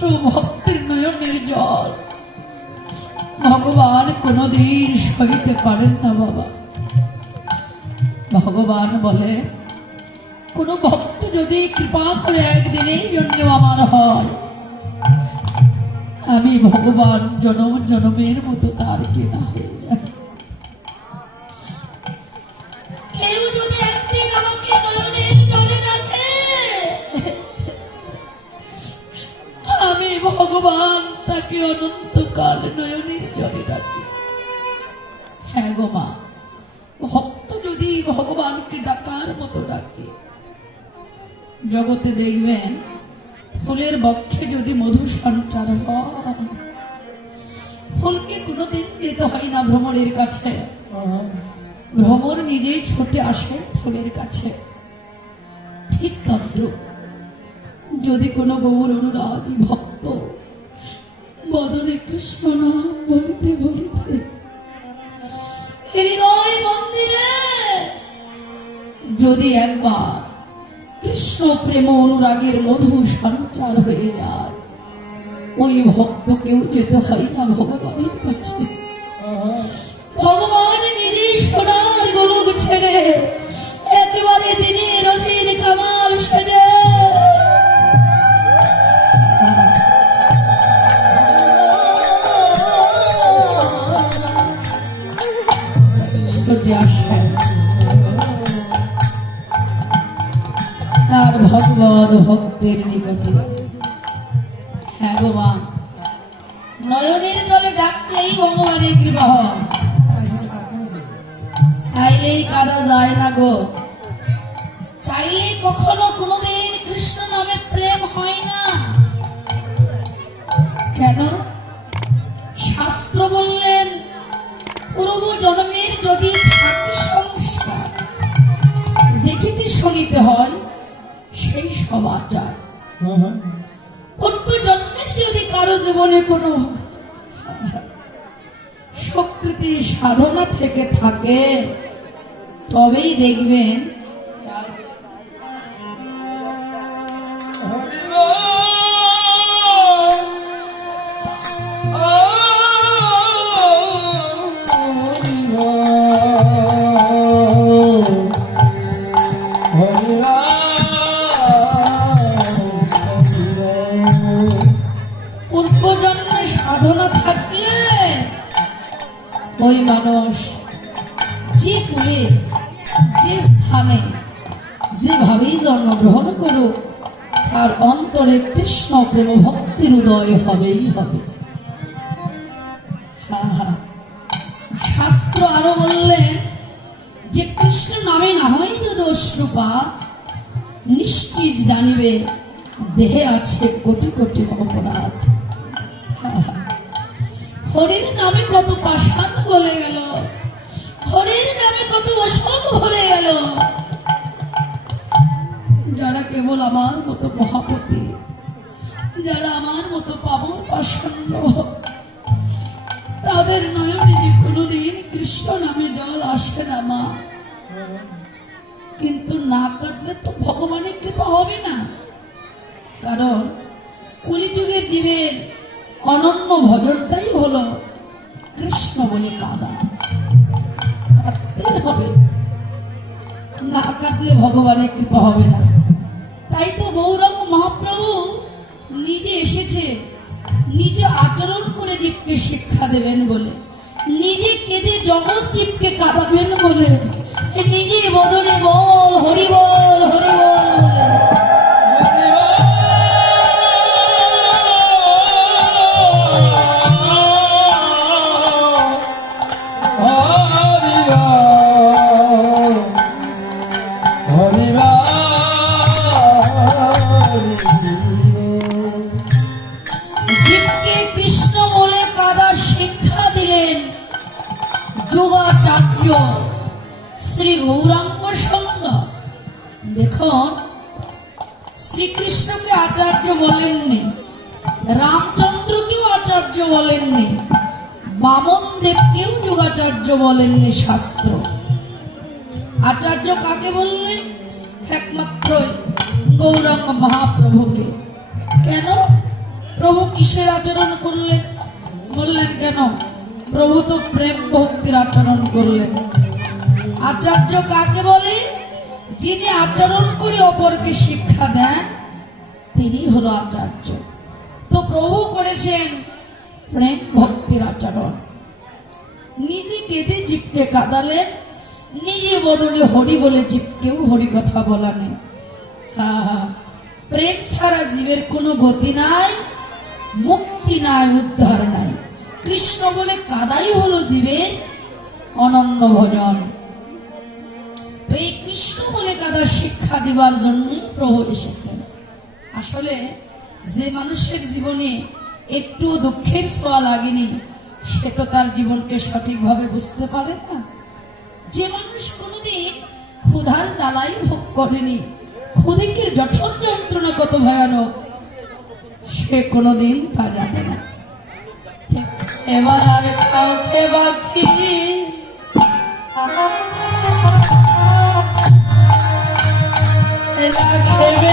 কষ্ট ভক্তের নয়নের জল ভগবান কোনদিন সইতে পারেন না বাবা। ভগবান বলে কোন ভক্ত যদি কৃপা করে একদিনের জন্য আমার হয়, আমি ভগবান জনম জনমের মতো তার কেনা হয়ে যায়। কেউ যদি একদিন আমাকে নয়নের জলে রাখে, আমি ভগবান তাকে অনন্তকাল নয়নের জলে রাখি। হ্যাঁ গো মা, ভক্ত যদি ভগবানকে ডাকার মতো ডাকে, জগতে দেখবেন ফুলের বক্ষে যদি মধু সঞ্চার হয়, ফুলকে কোনোদিন যেতে হয় না ভ্রমরের কাছে, ভ্রমর নিজেই ছুটে আসে ফুলের কাছে। ঠিক তদ্রূপ যদি কোনো গৌর অনুরাগী ভক্ত বদনে কৃষ্ণ নাম বলিতে বলিতে হৃদয় মন্দিরে যদি একবার কৃষ্ণ প্রেম অনুরাগের মধু সঞ্চার হয়ে যায়, ওই ভক্তকেও যেতে হয় না ভগবানের কাছে। ভগবান নিজে সোনার গোলক ছেড়ে একেবারে দিনের অধীন কামাল সেজে ছুটে আসেন তার ভগবত ভক্তের নিকটে। হ্যাঁ গো মা, নয়নের জলে ডাকলেই ভগবানের কৃপা হয়, চাইলেই কাঁদা যায় না গো। চাইলেই কখনো কোনোদিন কৃষ্ণ নামে প্রেম হয় না। কেন? শাস্ত্র বললেন পূর্ব জন্মের যদি থাকে সংস্কার দেখিতে শুনিতে হয়, সেই সব আচার। পূর্ব জন্মের যদি কারো জীবনে কোনো প্রকৃতি সাধনা থেকে থাকে, তবেই দেখবেন পূর্বজন্মে সাধনা থাকলে ওই মানুষ যে কুলে যে স্থানে যেভাবেই জন্মগ্রহণ করুক, তার অন্তরে কৃষ্ণ প্রেম ভক্তির উদয় হবেই হবে। শাস্ত্র আরো বললেন যে কৃষ্ণ নামে না হয় যদি অশ্রুপাত, নিশ্চিত জানিবে দেহে আছে কোটি কোটি অপরাধ। হরির নামে কত পাষাণ বলে গেল, হরির নামে কত অসৎ বলে গেল। যারা কেবল আমার মতো মহাপতি, যারা আমার মতো পাবন পাষণ্ড, তাদের নয়নে যে কোনোদিন কৃষ্ণ নামে জল আসে না মা। কিন্তু না কাঁদলে তো ভগবানের কৃপা হবে না। কারণ কলিযুগের জীবের অনন্য ভজনটাই হলো কৃষ্ণ বলে কাঁদা। কাঁদতেই হবে, না কাঁদলে ভগবানের কৃপা হবে না। তাই তো গৌরাঙ্গ মহাপ্রভু নিজে এসেছে নিজে আচরণ করে জীবকে শিক্ষা দেবেন বলে, নিজে কেঁদে জগৎ জীবকে কাঁদাবেন বলে, নিজে বদনে বল হরি বল হরি বল বলে জীবকে কৃষ্ণ বলে কাদা শিক্ষা দিলেন যোগাচার্য শ্রী গৌরাঙ্গ সুন্দর। দেখুন, শ্রীকৃষ্ণকে আচার্য বলেননি, রামচন্দ্রকেও আচার্য বলেননি, বামন দেবকেও যোগাচার্য বলেননি শাস্ত্র। আচার্য কাকে বললেন? একমাত্র গৌরাঙ্গ মহাপ্রভুকে। কেন? প্রভু কিসের আচরণ করলেন? বললেন কেন? প্রভু তো প্রেম ভক্তির আচরণ করলেন। আচার্য কাকে বলে? যিনি আচরণ করে অপরকে শিক্ষা দেন, তিনি হলো আচার্য। তো প্রভু করেছেন প্রেম ভক্তির আচরণ। নিজে কেঁদে জীবকে কাঁদালেন, নিজে বদলে হরি বলে জীবকেও হরি কথা বলা নেই। প্রেম ছাড়া জীবের কোনো গতি নাই, মুক্তি নাই, উদ্ধার নাই। কৃষ্ণ বলে কাদাই হলো জীবের অনন্য ভজন। তো এই কৃষ্ণ বলে কাদার শিক্ষা দিবার জন্যই প্রভু এসেছেন। আসলে যে মানুষের জীবনে একটু দুঃখের ছোঁয়া লাগেনি, সে তো তার জীবনকে সঠিকভাবে বুঝতে পারে না। যে মানুষ কোনোদিন ক্ষুধার জ্বালাই ভোগ করেনি, ক্ষুধিকের জঠর যন্ত্রণা কত ভয়ানক, সে কোনোদিন তা জানে না। এবার আর কাউকে বাকি রাখবে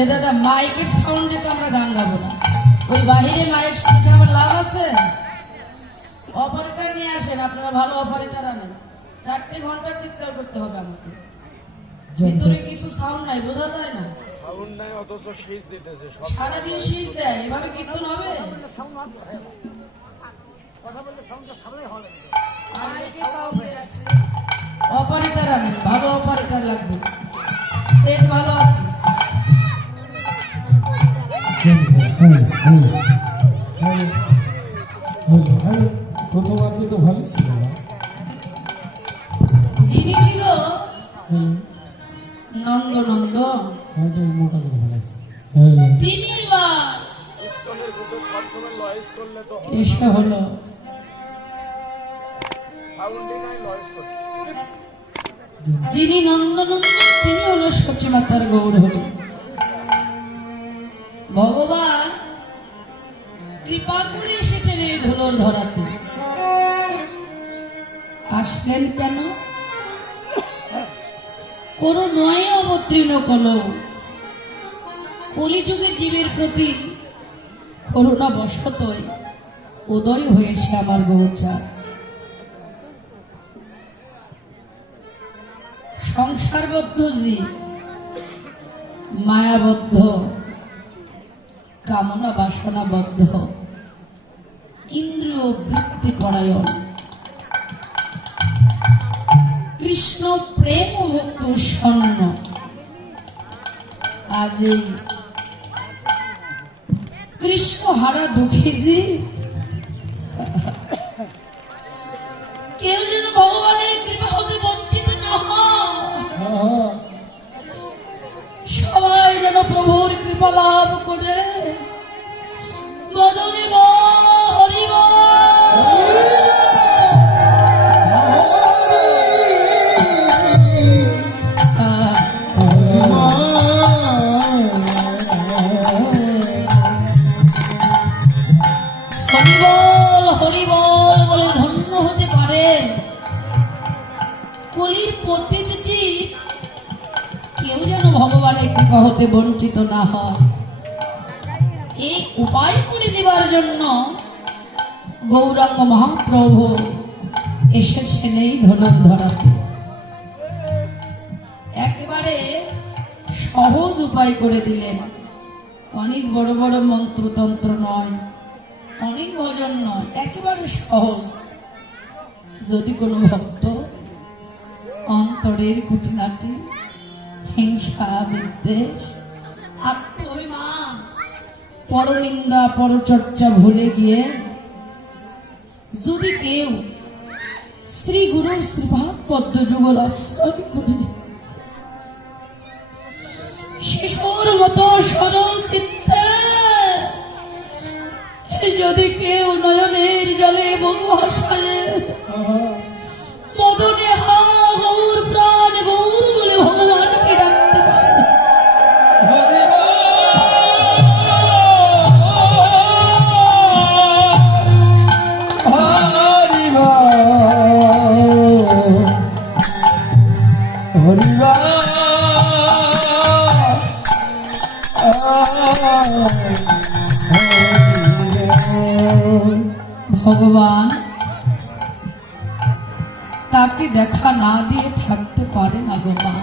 এ দাদা মাইকের সাউন্ডে তো আমরা গান গাবো না, ওই বাহিরে মাইক শুনতে আমার লাভ আছে? অপারেটর নিয়ে আসেন, আপনারা ভালো অপারেটর আনেন, 4 ঘন্টা চিৎকার করতে হবে আমাকে, ভিতরে কিছু সাউন্ড নাই, বোঝা যায় না, সাউন্ড নাই অথচ শীষ দিতেছে সব। সারাদিন শীষ দেয়, এভাবে কীর্তন হবে? অপারেটর আনেন, ভালো অপারেটর লাগবে, সেট ভালো আছে। প্রথম আপনি তো ভালো ছিল না। যিনি ছিল নন্দ মোটা করে ভালো আছে। তিনি বা কীর্তনের গ্রুপে সবসময় লয়েস করলে তো এসে হলো সাউন্ডই নাই লয়েস করতে। যিনি নন্দনন্দন তিনি হলো সচিমাতার গৌর হরি। ভগবান কৃপা করে এসেছেন এই ধুলোর ধরাতে। আসলেন কেন? করুণায় অবতীর্ণ কল কলিযুগের জীবের প্রতি করুণা বশতই উদয় হয়েছে আমার গৌচার। সংসারবদ্ধ জীব, মায়াবদ্ধ, কামনা বাসনাবদ্ধ, ইন্দ্রিয় বৃত্তি পরায়ণ, কৃষ্ণ প্রেম ভক্ত স্বর্ণ, আজ এই কৃষ্ণ হারা দুঃখী জীব কেউ যেন ভগবানের কৃপা হতে বঞ্চিত না হয়, সবাই যেন প্রভুর কৃপা লাভ করে বদনে হরিব। হরিবল বলে ধন্য হতে পারে কলির প্রতিটি জীব, কেউ যেন ভগবানের কৃপা হতে বঞ্চিত না হয়। এই উপায় করে দেবার জন্য গৌরাঙ্গ মহাপ্রভু এসেছেন এই ধনুর ধরাতে। একেবারে সহজ উপায় করে দিলেন, অনেক বড় বড় মন্ত্রতন্ত্র নয়, অনেক ভজন নয়, একেবারে সহজ। যদি কোনো ভক্ত অন্তরের খুঁটিনাটি, হিংসা, বিদ্বেষ, আত্মঅভিমান, পরনিন্দা, পরচর্চা ভুলে গিয়ে যদি কেউ শ্রী গুরুর শ্রীপাদ পদ্ম যুগল আশ্রয় করে শিশুর মতো সরল চিত্তে যদি কেউ নয়নের জলে বুক ভাসায় মদনে হা গৌর প্রাণ গৌর বলে ভগবানকে ডাকতে পারে, ভগবান তাকে দেখা না দিয়ে থাকতে পারে না গো মা।